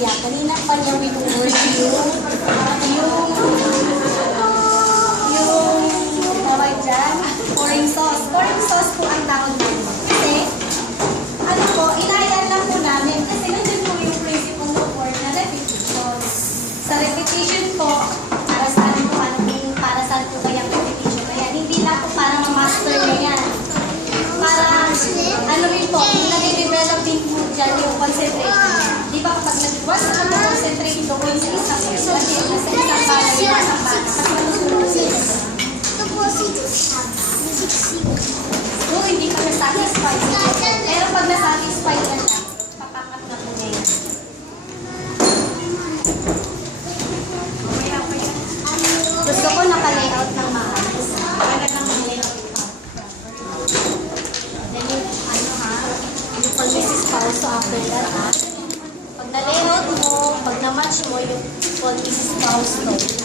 Sophia. Kanina pa niya win-word yung tawag dyan, pouring sauce. Pouring sauce po ang tawag namin. Kasi, ano po, inailan lang po namin. Kasi nandiyan po yung principle of word na repetition. Sa repetition po, para saan po, para saan po kayang repetition na yan. Hindi lang po para ma-master na yan. Para, ano rin po, nag-develop din po dyan yung concentration. Di ba kapag once na mag-concentrate doon sa isang question, sa isang bagay, isang bagay, kasi manusunod sila. So, hindi pa na-satisfy. Pero pag na-satisfy na lang, papakat na po niya yan. Gusto ko naka-layout ng maayos. Kaya lang layout. Then yung, yung Mrs. Pao, so after that, pag na-layout mo, pag na-match mo yung Mrs. Pau's to,